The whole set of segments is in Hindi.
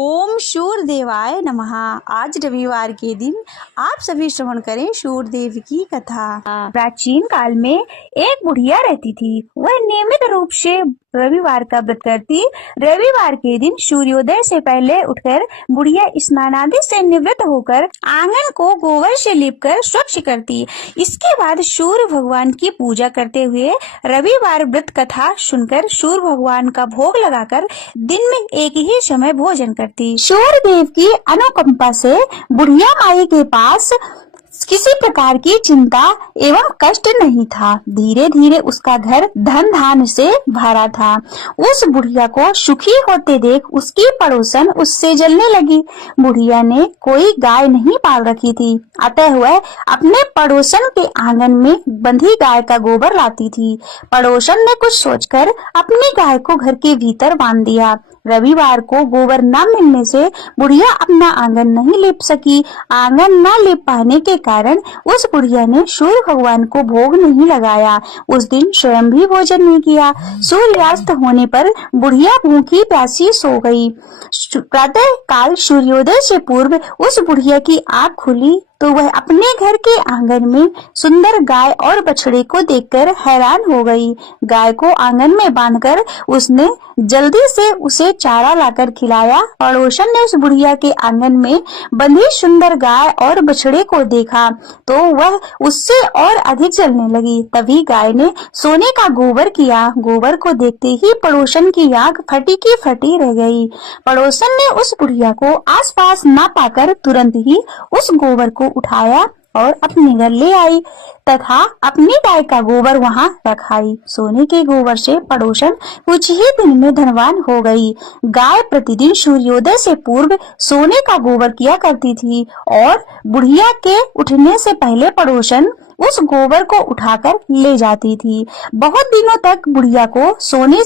ओम शूरदेवाय नमः। आज रविवार के दिन आप सभी श्रवण करें शूरदेव की कथा। प्राचीन काल में एक बुढ़िया रहती थी। वह नियमित रूप से रविवार का व्रत करती। रविवार के दिन सूर्योदय से पहले उठकर बुढ़िया स्नान आदि से निवृत्त होकर आंगन को गोबर से लीपकर स्वच्छ करती। इसके बाद सूर्य भगवान की पूजा करते हुए रविवार व्रत कथा सुनकर सूर्य भगवान का भोग लगाकर दिन में एक ही समय भोजन करती। सूर्यदेव की अनुकंपा से बुढ़िया माई के पास किसी प्रकार की चिंता एवं कष्ट नहीं था। धीरे धीरे उसका घर धन धान से भरा था। उस बुढ़िया को सुखी होते देख उसकी पड़ोसन उससे जलने लगी। बुढ़िया ने कोई गाय नहीं पाल रखी थी, अतः वह अपने पड़ोसन के आंगन में बंधी गाय का गोबर लाती थी। पड़ोसन ने कुछ सोचकर अपनी गाय को घर के भीतर बांध दिया। रविवार को गोबर न मिलने से बुढ़िया अपना आंगन नहीं लीप सकी। आंगन न लीप पाने के कारण उस बुढ़िया ने सूर्य भगवान को भोग नहीं लगाया। उस दिन स्वयं भी भोजन नहीं किया। सूर्यास्त होने पर बुढ़िया भूखी प्यासी सो गई। प्रातः काल सूर्योदय से पूर्व उस बुढ़िया की आँख खुली तो वह अपने घर के आंगन में सुंदर गाय और बछड़े को देखकर हैरान हो गई। गाय को आंगन में बांधकर उसने जल्दी से उसे चारा लाकर खिलाया। पड़ोसन ने उस बुढ़िया के आंगन में बंधी सुंदर गाय और बछड़े को देखा तो वह उससे और अधिक जलने लगी। तभी गाय ने सोने का गोबर किया। गोबर को देखते ही पड़ोसन की आंख फटी की फटी रह गई। पड़ोसन ने उस बुढ़िया को आसपास न पाकर तुरंत ही उस गोबर को उठाया और अपने घर ले आई तथा अपनी गाय का गोबर वहां रखाई। सोने के गोबर से पड़ोसन कुछ ही दिन में धनवान हो गई। गाय प्रतिदिन सूर्योदय से पूर्व सोने का गोबर किया करती थी और बुढ़िया के उठने से पहले पड़ोसन उस गोबर को उठाकर ले जाती थी। बहुत दिनों तक बुढ़िया को सोने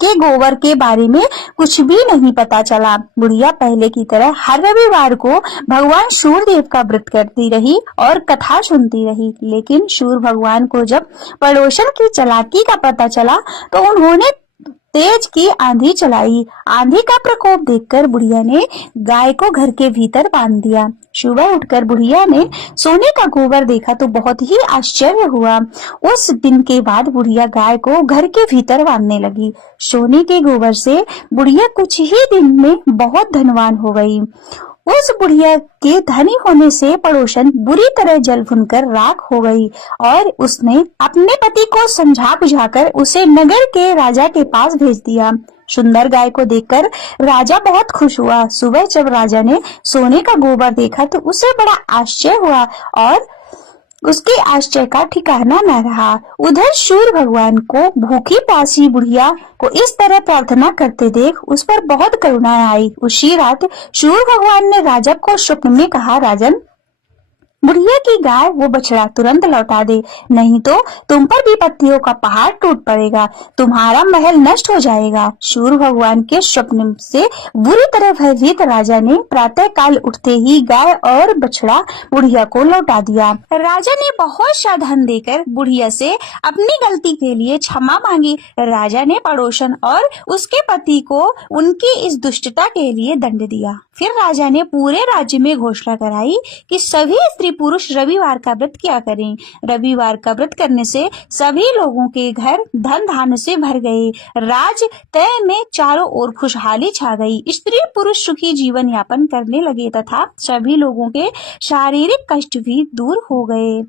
के गोबर के बारे में कुछ भी नहीं पता चला। बुढ़िया पहले की तरह हर रविवार को भगवान सूर्यदेव का व्रत करती रही और कथा सुनती रही। लेकिन सूर्य भगवान को जब पड़ोसन की चालाकी का पता चला तो उन्होंने तेज की आंधी चलाई। आंधी का प्रकोप देखकर बुढ़िया ने गाय को घर के भीतर बांध दिया। सुबह उठकर बुढ़िया ने सोने का गोबर देखा तो बहुत ही आश्चर्य हुआ। उस दिन के बाद बुढ़िया गाय को घर के भीतर बांधने लगी। सोने के गोबर से बुढ़िया कुछ ही दिन में बहुत धनवान हो गई। उस बुढ़िया के धनी होने से पड़ोसन बुरी तरह जल भुनकर राख हो गई और उसने अपने पति को समझा बुझाकर उसे नगर के राजा के पास भेज दिया। सुंदर गाय को देखकर राजा बहुत खुश हुआ। सुबह जब राजा ने सोने का गोबर देखा तो उसे बड़ा आश्चर्य हुआ और उसके आश्चर्य का ठिकाना न रहा। उधर सूर्य भगवान को भूखी प्यासी बुढ़िया को इस तरह प्रार्थना करते देख उस पर बहुत करुणा आई। उसी रात सूर्य भगवान ने राजा को स्वप्न में कहा, राजन, बुढ़िया की गाय वो बछड़ा तुरंत लौटा दे, नहीं तो तुम पर विपत्तियों का पहाड़ टूट पड़ेगा, तुम्हारा महल नष्ट हो जाएगा। सूर्य भगवान के स्वप्न से बुरी तरह भयभीत राजा ने प्रातः काल उठते ही गाय और बछड़ा बुढ़िया को लौटा दिया। राजा ने बहुत सा धन देकर बुढ़िया से अपनी गलती के लिए क्षमा मांगी। राजा ने पड़ोसन और उसके पति को उनकी इस दुष्टता के लिए दंड दिया। फिर राजा ने पूरे राज्य में घोषणा कराई कि सभी स्त्री पुरुष रविवार का व्रत किया करें। रविवार का व्रत करने से सभी लोगों के घर धन धान्य से भर गए। राज तय में चारों ओर खुशहाली छा गई। स्त्री पुरुष सुखी जीवन यापन करने लगे तथा सभी लोगों के शारीरिक कष्ट भी दूर हो गए।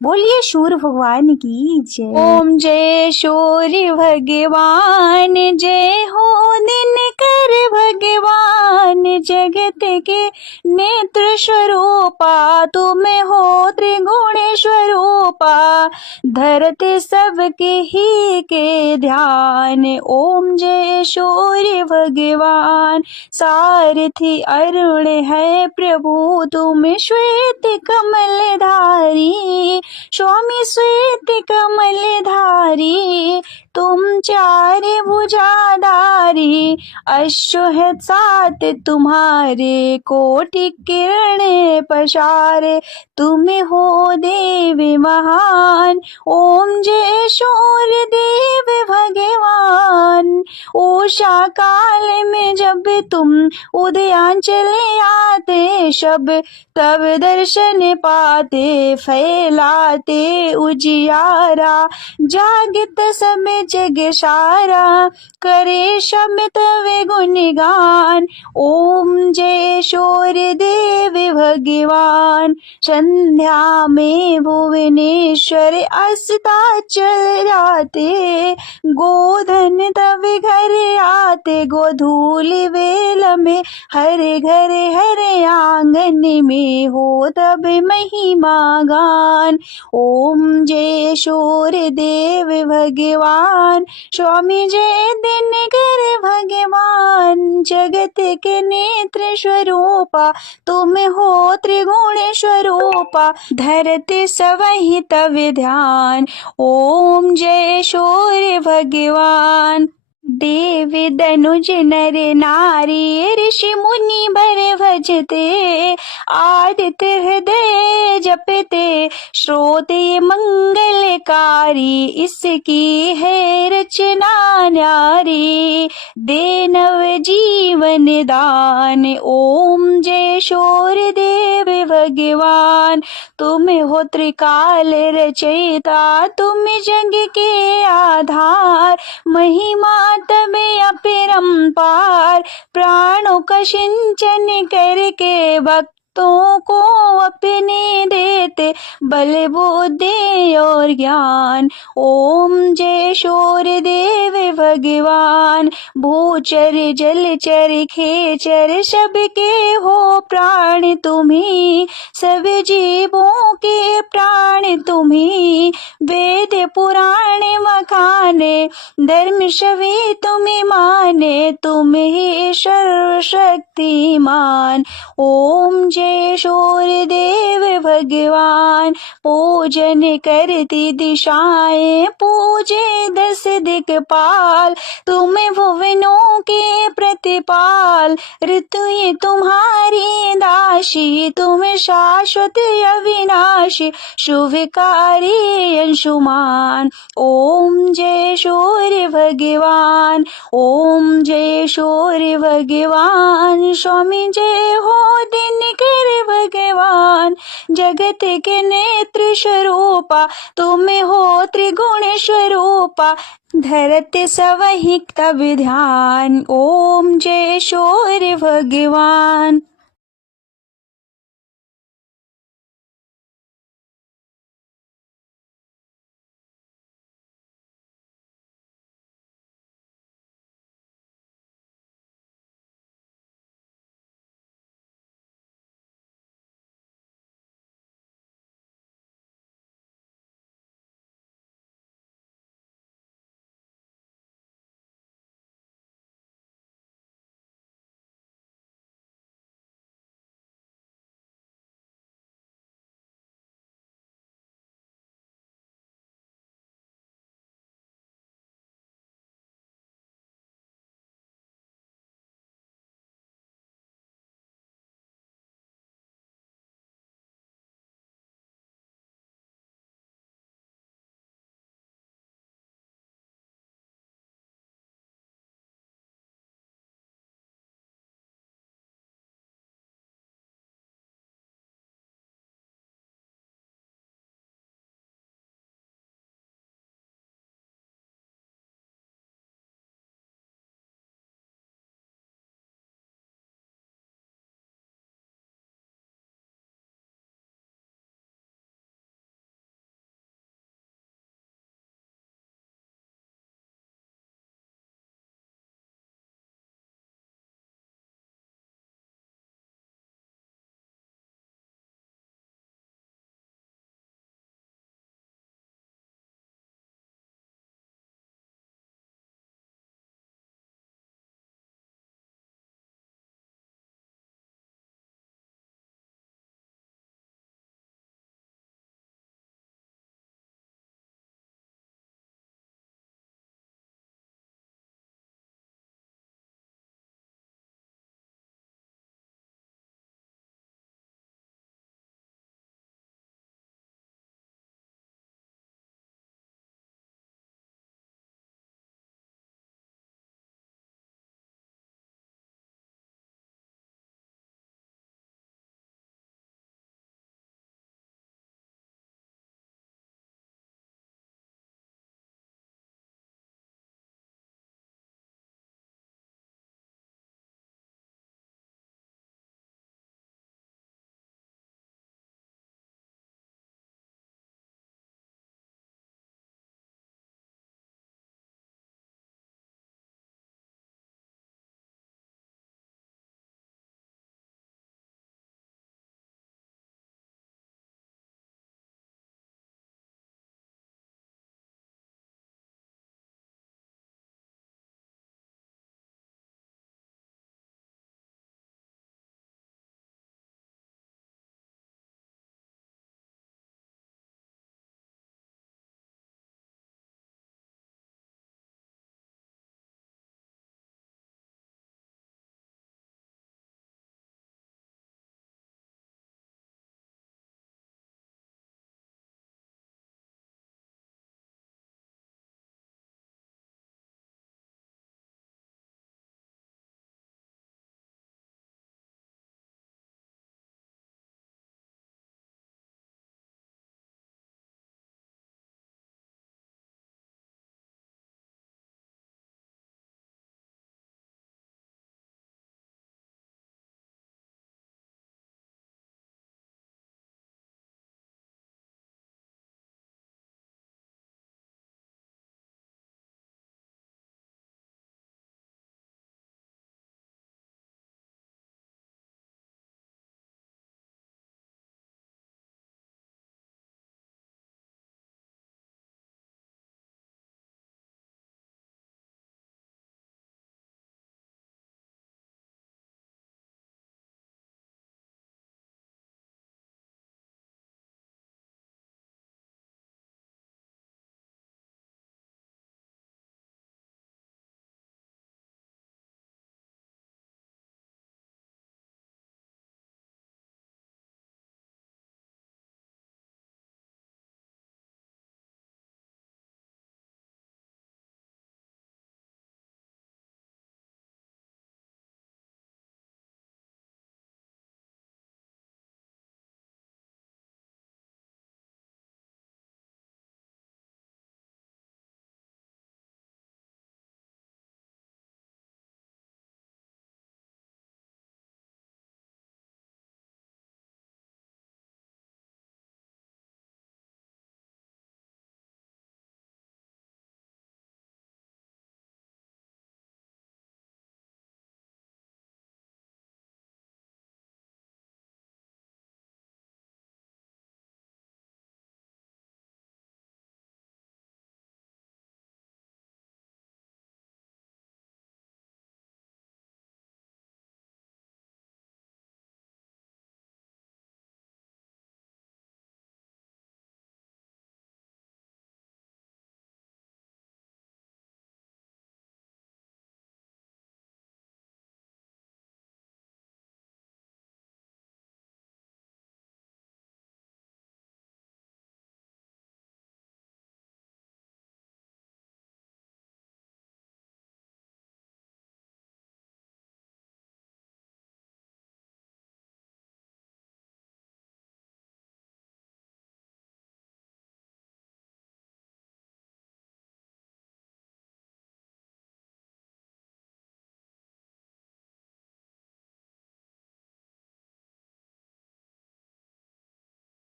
बोलिए सूर्य भगवान की जय। ओम जय सूर्य भगवान जय हो, दिन कर भगवान जगत के नेत्र स्वरूपा, तुम हो त्रिगुण स्वरूपा, धरते सबके ही के ध्यान। ओम जय सूर्य भगवान, सारथी अरुण है प्रभु, तुम श्वेत कमल धारी, स्वामी श्वेत कमल धारी, तुम चार भुजाधारी, अश्व सात तुम्हारे, कोटि किरण पसारे, तुम हो देव महान, ओम जय सूर्य देव भगवान। उषा काल में जब तुम उदयांचले आते, शब तब दर्शन पाते, फैलाते उजियारा, जागत सब जग सारा, करे शब्द वे गुणगान। ओम जय सूर्य देव भगवान। संध्या में भुवनेश्वर अस्ताचल जाते, गोधन तब घर आते, गोधूलि वेल में हरे घरे हरे आंगन में हो तब महिमा गान। ओम जय सूर्य देव भगवान। स्वामी जय दिनकर भगवान। जगत के नेत्र स्वरूपा, तुम हो त्रिगुण स्वरूपा, धरते सवहि तव ध्यान। ओम जय सूर्य भगवान। देव दनुज नर नारी, ऋषि मुनि बर भजते, आदित्य हृदय जपते, श्रोते मंगलकारी, इसकी है रचना न्यारी, दे नव जीवन दान। ओम जय सूर्य देव भगवान। तुम हो त्रिकाल रचयिता, तुम जग के आधार, महिमा तब अपरंपार, प्राणों का सिंचन करके भक्तों को अपने देते, बल बुद्धि और ज्ञान। ओम जय सूर्य देव भगवान। भूचर जलचर खेचर सबके हो प्राण तुम्ही, सब जीवों के प्राण तुम्ही, वेद पुराण मखाने, धर्म सभी तुम्हें माने, तुम ही सर्वशक्तिमान। ओम जय सूर्य देव भगवान। पूजन करती दिशाएं, पूजे दस दिक्पाल, तुम भुवनों के प्रतिपाल, ऋतुएं तुम्हारी दासी, तुम शाश्वत अविनाशी, शुभकारी अंशुमान। ओम जय सूर्य भगवान। ओम जय सूर्य भगवान। स्वामी जय हो दिनकर भगवान। जगत के नेत्र स्वरूपा, तुम हो त्रिगुण स्वरूपा, धरते सवहि तब ध्यान। ओम जय सूर्य भगवान।